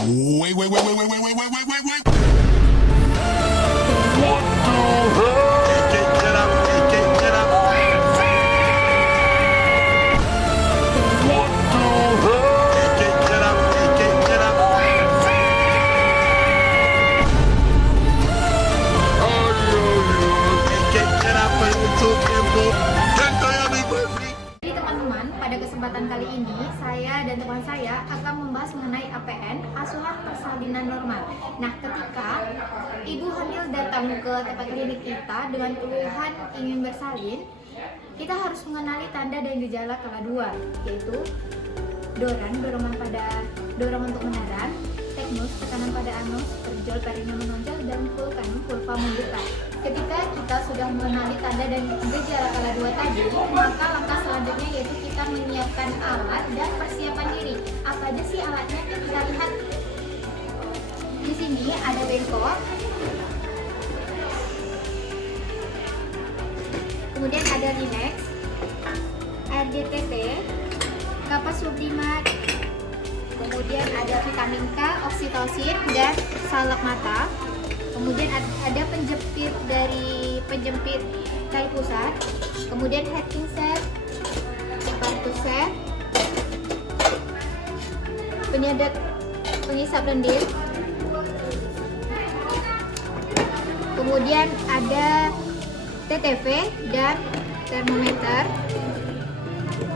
Wait, wait, wait, wait, wait, wait, wait, wait, wait, wait, wait. Get up, get up. Get up, get up. Get up, YouTube info. Jadi teman-teman, pada kesempatan kali ini saya dan teman saya akan membahas mengenai APN, asuhan persalinan normal. Nah, ketika ibu hamil datang ke tempat klinik kita dengan keluhan ingin bersalin, kita harus mengenali tanda dan gejala kala 2, yaitu dorongan untuk menaran, teknus, tekanan pada anus, perjol, perineum menonjol, dan vulkanum, vulva membuka. Ketika kita sudah mengenali tanda dan gejala kala 2 tadi, maka langkah selanjutnya yaitu kita menyiapkan alat dan persiapan diri. Apa aja sih alatnya? Kita lihat di sini ada bengkok, kemudian ada Linex, RDTT, kapas sublimat, kemudian ada vitamin K, oksitosin, dan salak mata. Kemudian ada penjepit tali pusat, kemudian heading set, partus set, penyedot pengisap lendir, kemudian ada TTV dan termometer.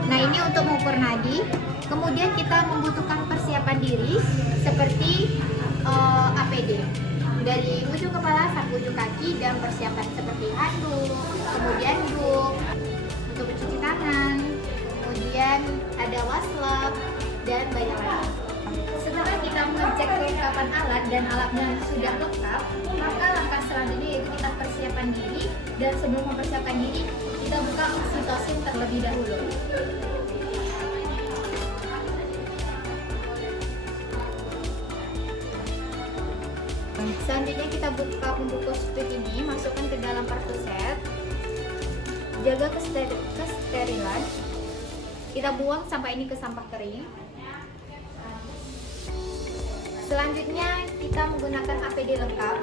Nah, ini untuk mengukur nadi. Kemudian kita membutuhkan persiapan diri seperti APD dari ujung kepala sampai ujung kaki, dan persiapan seperti handuk, kemudian duk untuk mencuci tangan, kemudian ada waslap, dan banyak lagi. Setelah kita mengecek kelengkapan alat dan alatnya sudah lengkap, maka langkah selanjutnya yaitu kita persiapan diri. Dan sebelum mempersiapkan diri, kita buka oksitosin terlebih dahulu. Selanjutnya kita buka pembungkus split ini, masukkan ke dalam partus set, jaga kesterilan. Kita buang sampah ini ke sampah kering. Selanjutnya kita menggunakan APD lengkap.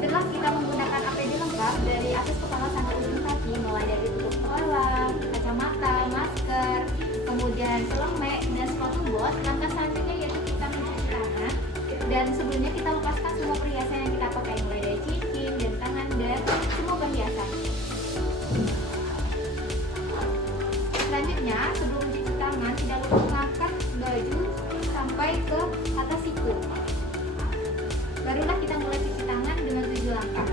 Setelah kita menggunakan APD lengkap dari atas kepala sampai ujung kaki, mulai dari tutup kepala, kacamata, masker, kemudian celemek, dan sepatu bot, langkah selanjutnya yaitu kita mencuci tangan. Dan sebelumnya kita lepaskan semua perhiasan yang kita pakai, mulai dari cincin, jam tangan, dan semua perhiasan. Selanjutnya, sebelum mencuci tangan, tidak lupa mengangkat baju sampai ke atas siku. Barulah kita mulai cuci tangan dengan 7 langkah.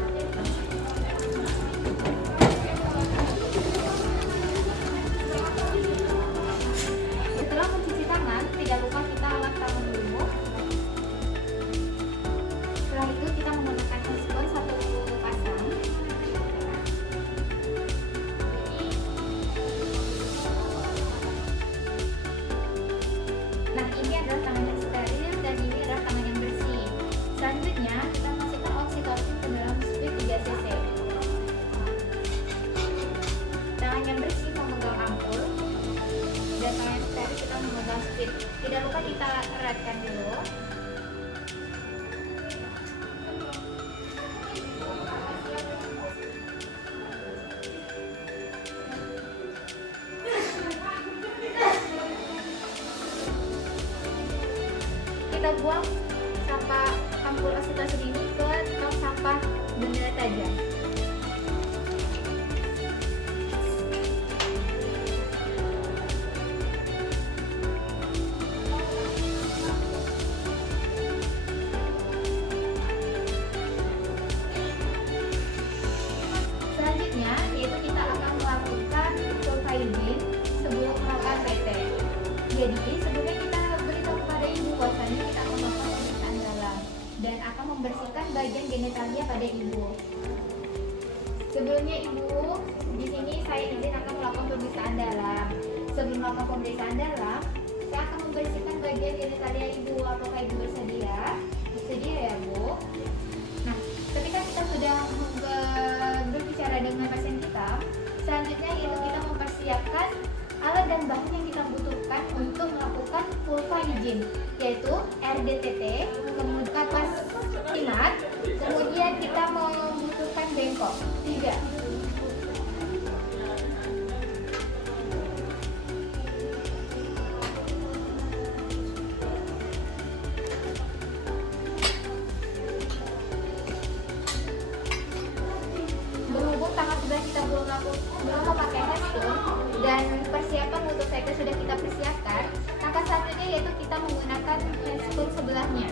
Setelah mencuci tangan, tidak lupa kita alat tangan dulu. Setelah itu kita menggunakan handspon 1 pasang. Nah, ini adalah tangan yang steril dan ini adalah tangan yang bersih. Selanjutnya kita masukkan oksitosin ke dalam split 3 cc. Tangan yang bersih memegang ampul, dan tangan yang steril kita memegang split. Tidak lupa kita eratkan dulu. Kita buang sampah ampul oksitosin ini ke tong sampah benda tajam. Selanjutnya yaitu kita akan melakukan sulfaidin sebelum melakukan PT. Jadi sebelumnya kita beritahu kepada ibu bahwasanya kita akan melakukan pemeriksaan dalam dan akan membersihkan bagian genital genitalnya pada ibu. Sebelumnya ibu, di sini saya izin akan melakukan pemeriksaan dalam. Sebelum melakukan pemeriksaan dalam, saya akan membersihkan bagian genitalia ibu. Apakah ibu bersedia? Bersedia ya Bu? Nah, ketika kita sudah berbicara dengan pasien kita, selanjutnya itu kita mempersiapkan alat dan bahan yang kita butuhkan untuk melakukan vulva hygiene, yaitu RDTT, kemudian kapas jimat, kemudian kita membutuhkan bengkok. 3. Berhubung tanggal 11 kita belum memakai handphone dan persiapan untuk saya sudah kita persiapkan, langkah selanjutnya yaitu kita menggunakan handphone sebelahnya.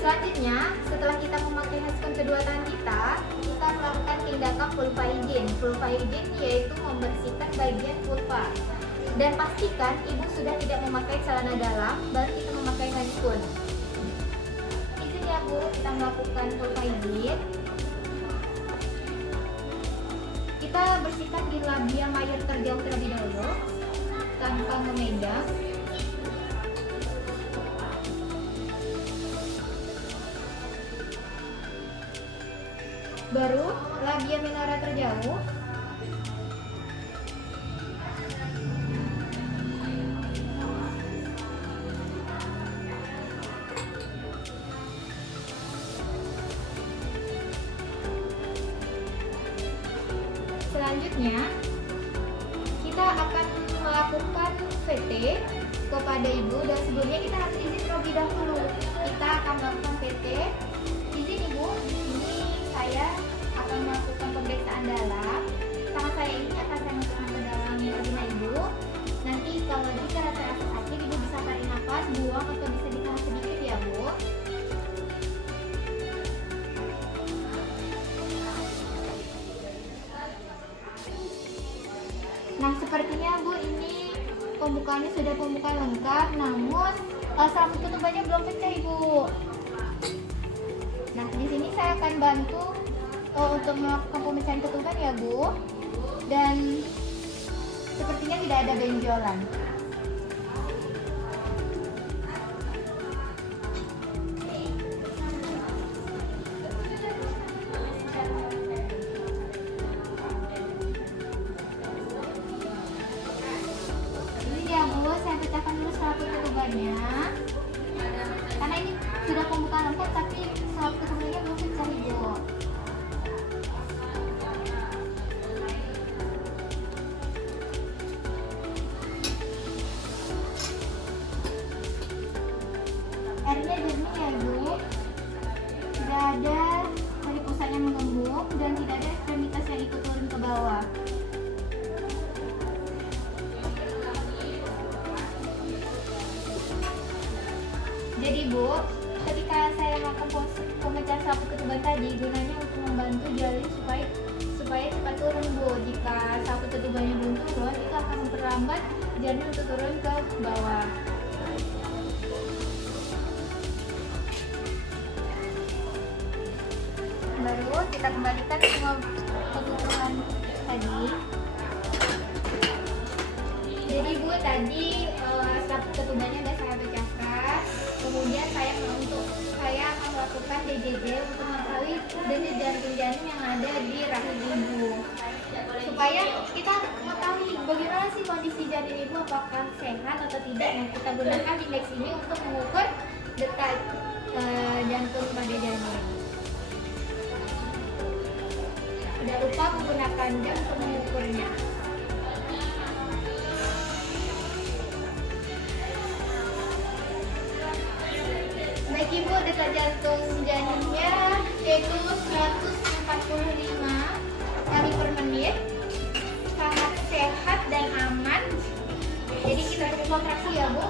Selanjutnya, setelah kita memakai handphone kedua tangan kita melakukan tindakan vulva hygiene. Vulva hygiene yaitu membersihkan bagian vulva. Dan pastikan ibu sudah tidak memakai celana dalam, baru kita memakai handphone. Izin ya Bu, kita melakukan vulva hygiene. Kita bersihkan di labia mayor terjauh terlebih dahulu, tanpa memegang. Baru labia minora terjauh. Selanjutnya, kita akan melakukan VT kepada ibu, dan sebelumnya kita harus izin terlebih dahulu. Kita akan melakukan VT. Izin ibu, di sini saya akan melakukan pemeriksaan dalam. Tangan saya ini akan saya masukkan ke dalam vagina ibu. Nanti kalau jika rasa sakit, ibu bisa tarik nafas, buang atau bisa ditahan sedikit ya Bu. Nah, sepertinya Bu ini pembukaannya sudah pembukaan lengkap, namun saraf ketubannya belum pecah Ibu. Nah, di sini saya akan bantu untuk melakukan pemecahan ketuban ya Bu. Dan sepertinya tidak ada benjolan. Ya Bu, saya pecahkan dulu saraf ketubannya. Karena ini sudah pembukaan lengkap, tapi saraf ketubannya belum pecah Ibu. Airnya jernih ya Bu. Tidak ada dari pusat yang mengembung dan tidak ada ekstremitas yang ikut turun ke bawah. Jadi Bu, ketika saya melakukan pemecahan saraf ketuban tadi, gunanya untuk membantu jalur supaya cepat turun Bu. Jika saraf ketubannya belum turun, itu akan memperlambat janin untuk turun ke bawah. Baru kita kembalikan semua kebutuhan tadi. Jadi Bu, tadi saraf ketubannya sudah saya pecahkan. Kemudian saya akan melakukan DJJ untuk mengetahui denyut jantung janin yang ada di rahim ibu, supaya kita mengetahui bagaimana sih kondisi janin ibu, apakah sehat atau tidak. Nah, kita gunakan indeks ini untuk mengukur detak jantung pada janin. Tidak lupa menggunakan jam untuk mengukurnya. Baik Ibu, detak jantung janinnya yaitu 145 kali per menit, sangat sehat dan aman. Jadi kita coba kontraksi ya Bu.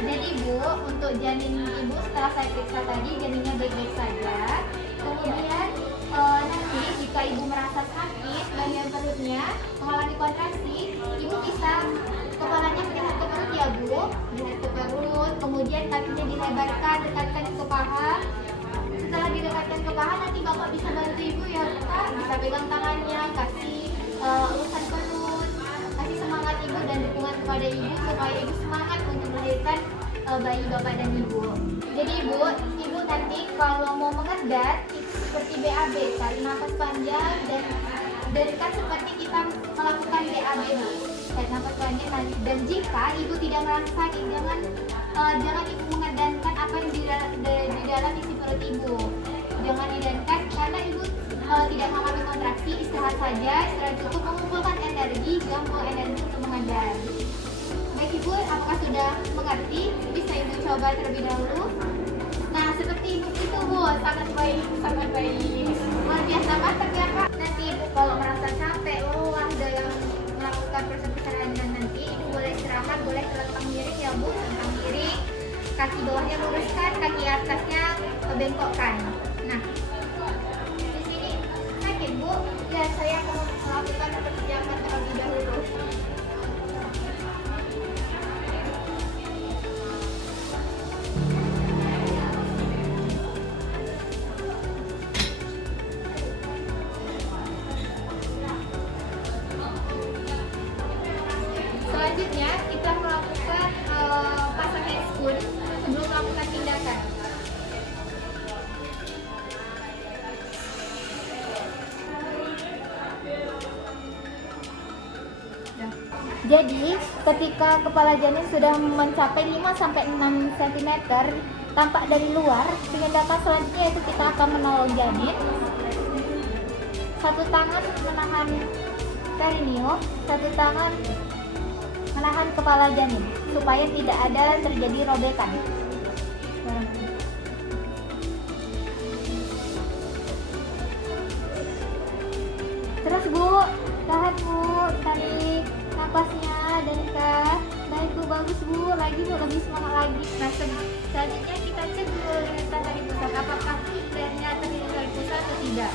Jadi Bu, untuk janin Ibu setelah saya periksa tadi, janinnya baik-baik saja. Kemudian nanti jika Ibu merasa sakit bagian perutnya, mengalami Kemudian kakinya dilebarkan, dekatkan ke paha. Setelah didekatkan ke paha, nanti bapak bisa bantu ibu ya Kak. Bisa pegang tangannya, kasih ulusan perut, kasih semangat ibu dan dukungan kepada ibu supaya ibu semangat untuk melahirkan bayi bapak dan ibu. Jadi ibu nanti kalau mau mengedat itu seperti BAB, tarik nafas panjang dan kan seperti kita melakukan BAB Bu. Tarik nafas panjang dan jika ibu tidak merasa sakit, jangan ibu mengedankan apa yang di dalam isi perut ibu. Jangan didankan karena ibu tidak mengalami kontraksi, istirahat saja, istirahat cukup, mengumpulkan energi, jangan buang energi untuk mengedan. Baik ibu, apakah sudah mengerti? Bisa ibu coba terlebih dahulu. Nah seperti itu Bu, sangat baik, sangat baik. Luar biasa mantap ya Kak. Nanti ibu kalau merasa capek, lelah dalam melakukan proses persalinan nanti, ibu boleh istirahat, boleh telentang miring ya Bu, telentang miring. Kaki bawahnya luruskan, kaki atasnya bengkokkan. Nah, di sini sakit Bu, ya saya akan melakukan persiapan terlebih dahulu. Selanjutnya kita melakukan pasang handscoon sebelum melakukan tindakan. Jadi, ketika kepala janin sudah mencapai 5-6 cm tampak dari luar, tindakan selanjutnya yaitu kita akan menolong janin. Satu tangan menahan perineum, satu tangan menahan kepala janin supaya tidak ada terjadi robekan. Terus Bu, tahan Bu, tarik napasnya dan kas. Baik Bu, bagus Bu, lagi Bu, lebih semangat lagi. Nah selanjutnya kita cek dulu liritan dari pusat, apakah ternyata terlilit dari pusat atau tidak.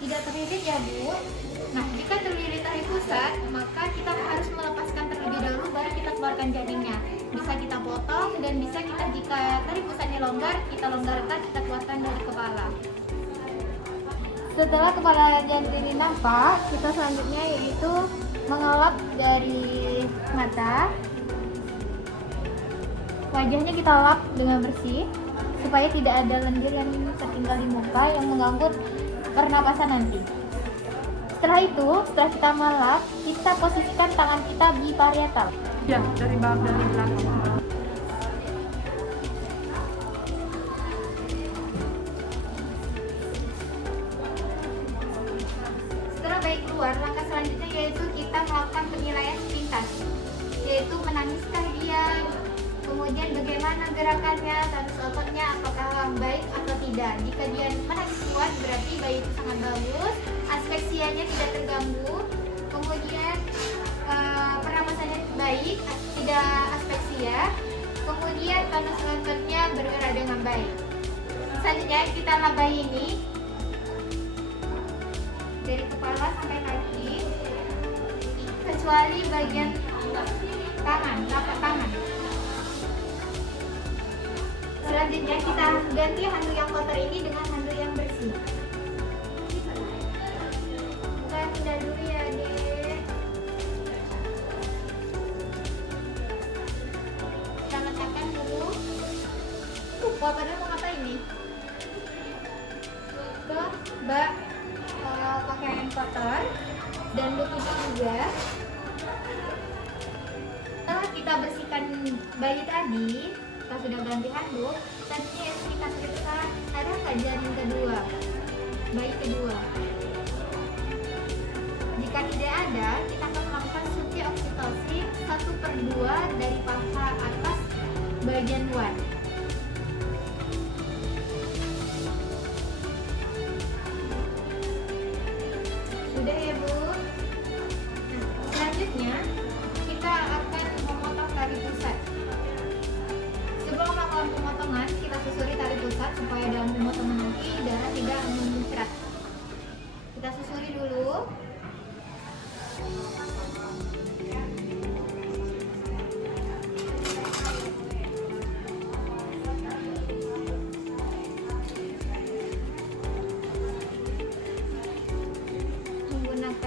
Tidak terlilit ya Bu. Nah jika terlilit tali pusat, maka kita harus melepaskan terlebih dahulu baru kita keluarkan janinnya. Bisa kita potong dan bisa kita, jika tali pusatnya longgar, kita longgarkan, kita keluarkan dari kepala. Setelah kepala janin ini nampak, kita selanjutnya yaitu mengelap dari mata. Wajahnya kita lap dengan bersih supaya tidak ada lendir yang tertinggal di muka yang mengganggu pernapasan nanti. Setelah itu, setelah kita melap, kita posisikan tangan kita biparietal. Ya, dari belakang. Setelah bayi keluar, langkah selanjutnya yaitu kita melakukan penilaian sepintas, yaitu menangiskah dia, kemudian bagaimana gerakannya, status ototnya, apakah baik atau tidak. Jika dia menangis kuat, berarti bayi itu sangat bagus, aspeksianya tidak terganggu, kemudian pernapasannya baik, tidak aspeksia, kemudian tonus ototnya bergerak dengan baik. Selanjutnya kita lap bayi ini dari kepala sampai kaki, kecuali bagian tangan, telapak tangan. Selanjutnya kita ganti handuk yang kotor ini dengan handuk yang bersih. Bukan pindah dulu ya Dek. Kita ngecekkan dulu. Padahal mau ngapain nih? Mbak pakaian kotor dan lutut juga. Setelah kita bersihkan bayi tadi, kita sudah ganti handuk, selanjutnya kita periksa ada nggak janin kedua, bayi kedua. Jika tidak ada, kita akan melakukan suntik oksitosin 1/2 dari paha atas bagian luar. Sudah ya Bu. Nah, selanjutnya kita akan memotong tali pusat. Sebelum melakukan pemotongan, kita susun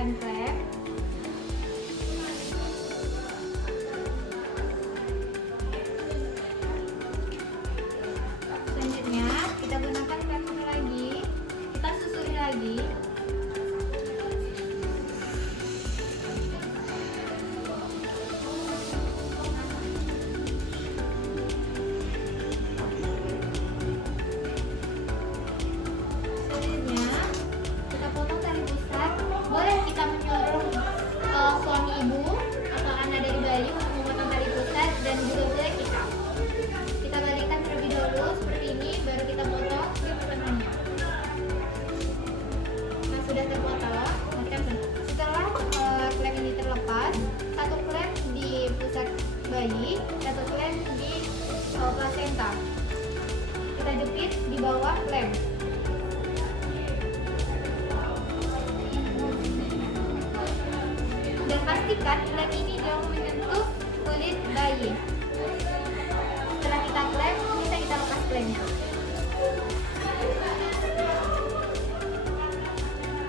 menggunakan klem. Selanjutnya kita gunakan klem ini lagi, kita susuri lagi. Selanjutnya kita potong tali pusat. Boleh kita menyuruh suami ibu atau anak dari bayi untuk memotong tali pusat, dan juga boleh kita balikkan terlebih dahulu seperti ini, baru kita potong di potongannya. Nah, sudah terpotong. Setelah klem ini terlepas, satu klem di pusat bayi, satu klem di plasenta. Kita jepit di bawah klem. Dan pastikan klem ini jauh menyentuh kulit bayi. Setelah kita klem, bisa kita lepas klemnya.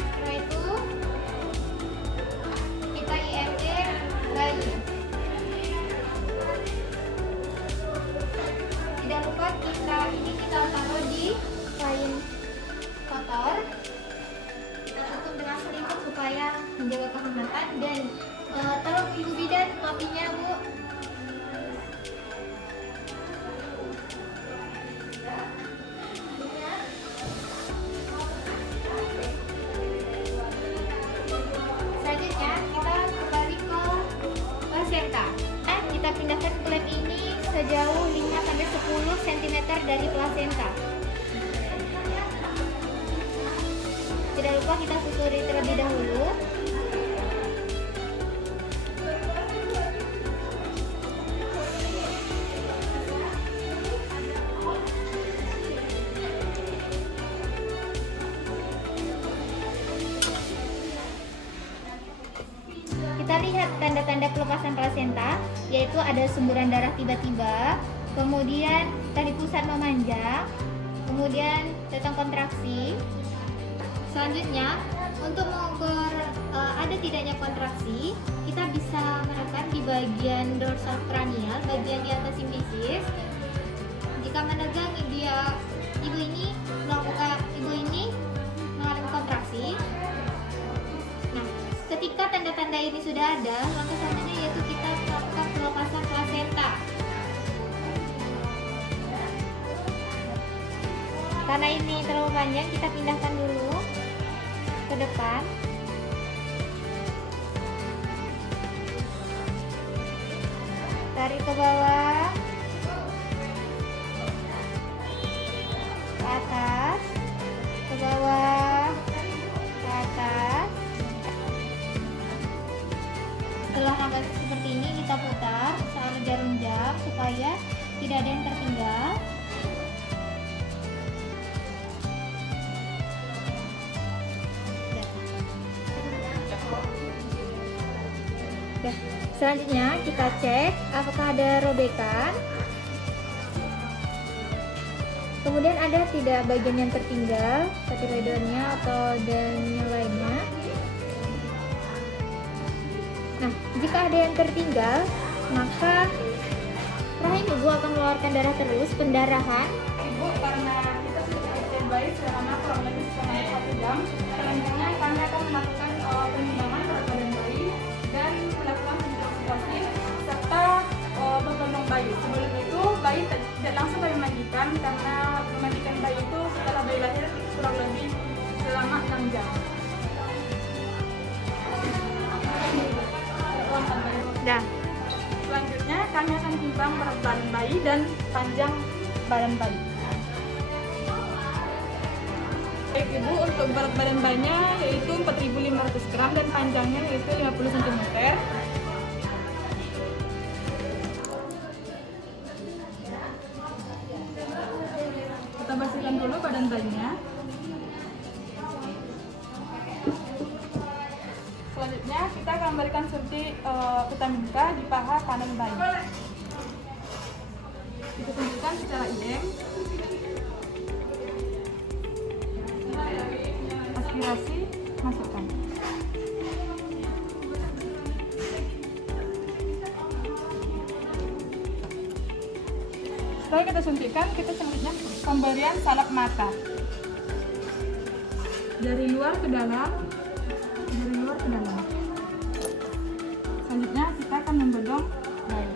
Setelah itu kita IMD bayi. Tidak lupa kita taruh di kain kotor. Kita tutup dengan selimut supaya menjaga kehangatan, dan tolong ibu bidan topinya, Bu. Selanjutnya kita kembali ke plasenta. Kita pindahkan klem ini sejauh 5-10 cm dari plasenta. Tidak lupa kita susuri terlebih dahulu. Kita lihat tanda-tanda pelepasan plasenta, yaitu ada semburan darah tiba-tiba, kemudian tali pusat memanjang, kemudian datang kontraksi. Selanjutnya, untuk mengukur ada tidaknya kontraksi, kita bisa menekan di bagian dorsal kranial, bagian di atas simplicis. Jika menegang, ibu ini mengalami kontraksi. Nah, ketika tanda-tanda ini sudah ada, langkah selanjutnya yaitu kita melakukan pelepasan plasenta. Karena ini terlalu panjang, kita pindahkan dulu ke depan. Tarik ke bawah, ke atas, ke bawah, ke atas. Setelah langkah seperti ini, kita putar searah jarum jam supaya tidak ada yang tertinggal. Selanjutnya kita cek apakah ada robekan, kemudian ada tidak bagian yang tertinggal, katiledonnya atau dan yang lainnya. Nah, jika ada yang tertinggal, maka rahim ibu akan mengeluarkan darah terus, pendarahan. Ibu, karena kita sudah standby selama kurang lebih setengah 1 jam, selanjutnya kami akan melakukan penimbangan berat badan bayi dan melakukan situasi serta bergendong bayi. Sebelum itu bayi tidak langsung kami mandikan, karena memandikan bayi itu setelah bayi lahir kurang lebih selama 6 jam. Dah. Selanjutnya kami akan timbang berat badan bayi dan panjang badan bayi. Baik ibu, untuk berat badan bayinya yaitu 4.500 gram dan panjangnya yaitu 50 cm. Kita bersihkan dulu badan bayinya. Selanjutnya kita akan berikan suntik vitamin K di paha kanan bayi. Kita tunjukkan secara IM. Aspirasi, masukkan. setelah kita suntikkan, kita selanjutnya pemberian salep mata. Dari luar ke dalam, dari luar ke dalam. Selanjutnya kita akan membedong bayi.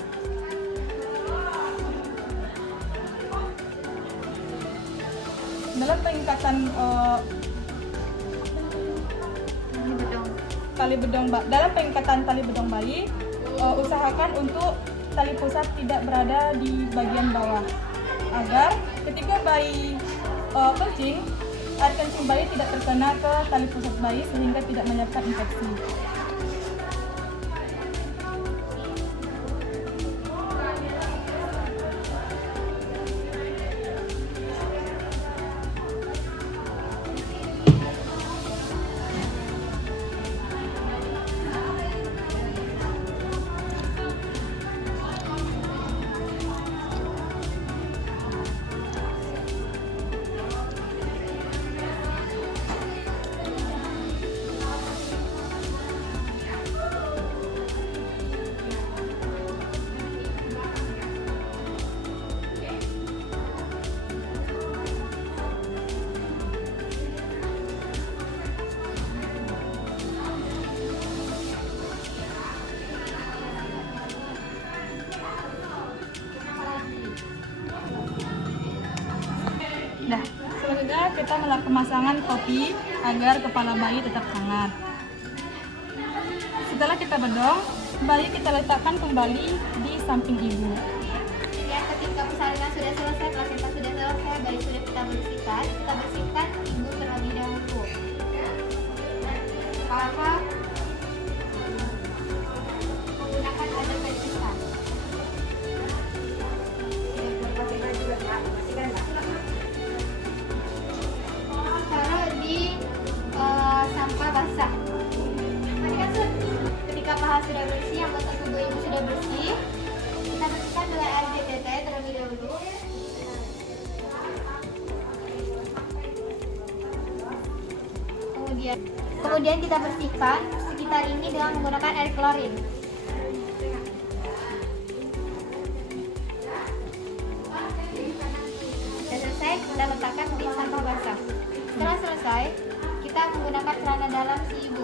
Dalam pengikatan dalam pengikatan tali bedong bayi, usahakan untuk tali pusat tidak berada di bagian bawah, agar ketika bayi kencing, air kencing bayi tidak terkena ke tali pusat bayi sehingga tidak menyebabkan infeksi. Nah, selanjutnya kita melakukan pemasangan topi agar kepala bayi tetap hangat. Setelah kita bedong, bayi kita letakkan kembali di samping ibu. Ya, ketika persalinan sudah selesai, plasenta sudah selesai, bayi sudah kita bersihkan ibu terlebih dahulu. Paha menggunakan air bersihkan. Taruh di sampah basah. Ketika paha sudah bersih, anggota tubuh ibu sudah bersih, kita bersihkan dengan air BTT terlebih dahulu. Kemudian kita bersihkan sekitar ini dengan menggunakan air klorin. Sudah selesai, kita letakkan di sampah basah. Setelah selesai, kita menggunakan celana dalam si ibu.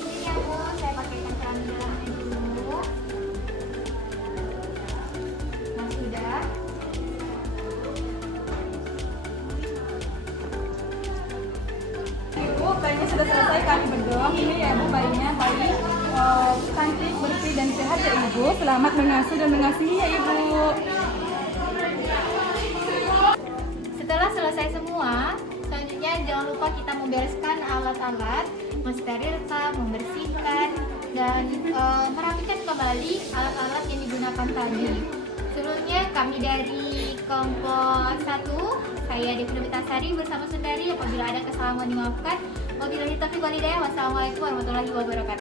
Ini ya Bu, saya pakaikan celana dalamnya dulu. Nah sudah. Ibu, bayinya sudah selesai kami bedong. Ini ya Bu, bayinya bayi cantik, bersih dan sehat ya Ibu. Selamat mengasuh dan mengasihi ya Ibu. Setelah selesai semua, selanjutnya jangan lupa kita membereskan alat-alat, mensterilkan, membersihkan, dan merapikan kembali alat-alat yang digunakan tadi. Sebelumnya kami dari kelompok 1, saya Devi Novitasari bersama Sundari. Apabila ada kesalahan mohon dimaafkan. Wabillahi taufiq wal hidayah. Wassalamualaikum warahmatullahi wabarakatuh.